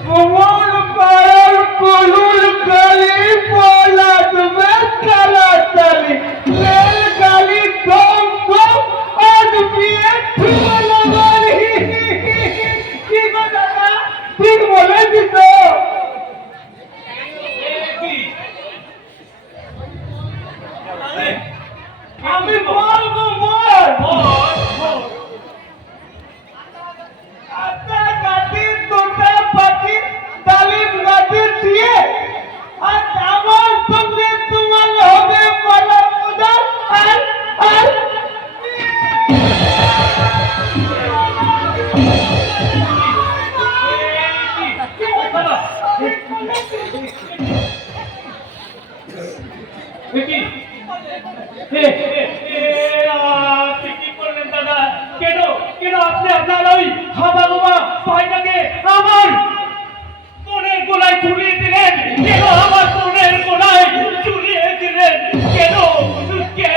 কোমল পায়ের কলুল গালি পলাদ में चला चली लेल गाली दम दम आज पिए ठुल मारी কি গো দাদা ঠিক বলেছি তো আমি বলবো বল আটা কাটি তোটা পাখি ডালিম গাছে দিয়ে আর আমার সঙ্গে তোমার হবে মালা পূজা আর আপনি আপনার ওই হাবা গোবা ভাইটাকে আমার বোনের গোলায় ঝুলিয়ে দিলেন কেন আমার বোনের গোলায় ঝুলিয়ে দিলেন কেন কেন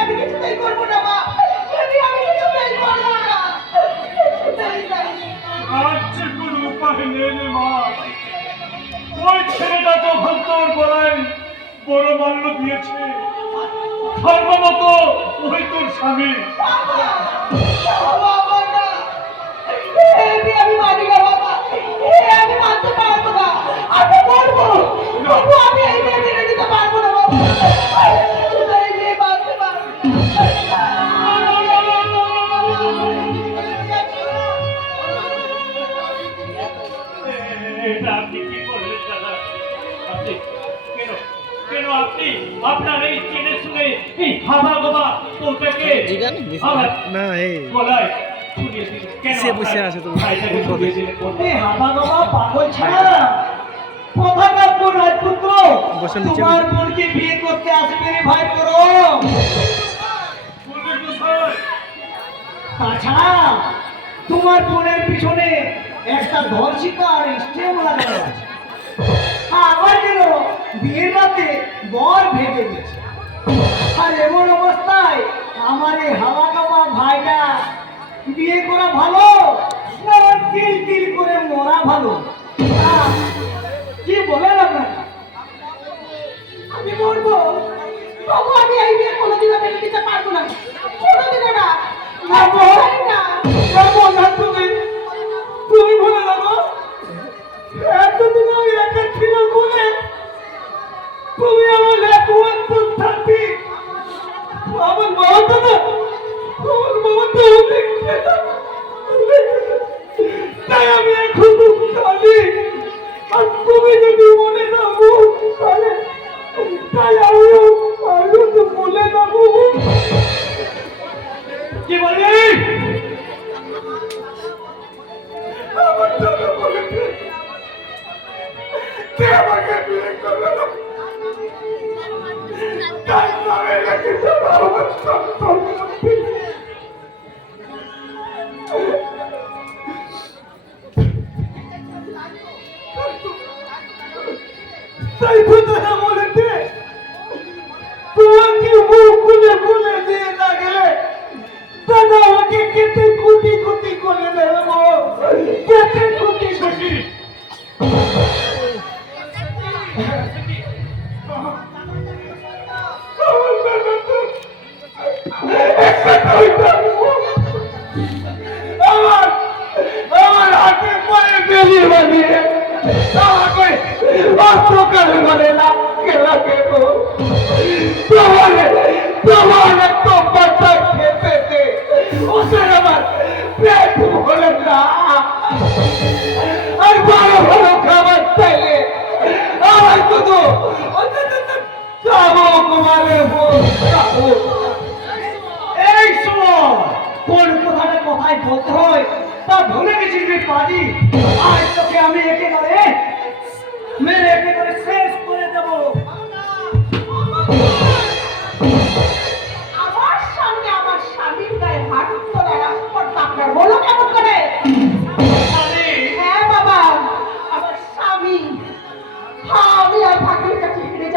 আমি কিছুতেই করবো না মা আমি কিছুতেই করবো না আচ্ছা কোনো উপায় নেই মা ওই ছেলেটা তো ভক্তর গলায় বড় মাল্য দিয়েছে সর্বমত ওই তোর স্বামী আমি মানি না বাবা আমি মানতে পারবো না আমি বলবো আমি এই মেয়ে মেনে নিতে পারবো না বাবা এই মেয়ে মানতে পারবো আপনি কি করলেন দাদা আপনি কেন আপনি আপনার এই চেনে শুনে এই হাবা গোবা তোটাকে না এই গলায় সে বসে আছে তো হাবা গোবা পাগল ছাড়া কোথাকার কোন রাজপুত্র তোমার বোনকে বিয়ে করতে আসবে রে ভাই করো তাছাড়া তোমার বোনের পিছনে একটা ধর্ষিতা আর স্টেম লাগানো আছে আবার যেন বিয়ের রাতে বর ভেঙে গেছে আর এমন অবস্থায় আমার এই হাওয়া গাওয়া ভাইটা বিয়ে করা ভালো না তিল তিল করে মরা ভালো কি বলেন আপনারা আমি বলবো তবু আমি এই বিয়ে কোনোদিনও মেনে নিতে পারবো না কোনোদিনও না তুমি বলে দেবো এতদিন আমি একা ছিল বলে তুমি আমার একমাত্র থাকবি আমার বাবা তো না আমার বাবা তো তাই আমি এখন তো খালি আর তুমি যদি মনে যাবো তাহলে তাই আমিও তো বলে যাবো কি বলি আমার দাদা বলেছে কে আমাকে বিয়ে করবে না তাই নামে রেখে যাবো আমার সন্তান তাই তো তারা বলেছে তোমাকে মুখ খুলে খুলে দিয়ে না গেলে দাদা আমাকে কেটে কুটি কুটি করে দেবো কেটে কুটি কুটি আমার হাতে পায়ে বেলি বানিয়ে আমাকে অস্ত্র করে বলে না খেলা খেলো তোমার তো বাচ্চা খেতে ওদের আমার পেট ভরে না আর বড় বড় খাবার চাইলে আমার শুধু খাবো কুমারে খাবো এই সময় কোন কথাটা কোথায় বলতে হয় তা ভুলে গেছিস রে পাজি আজ তোকে আমি একেবারে মেরে একেবারে শেষ করে দেবো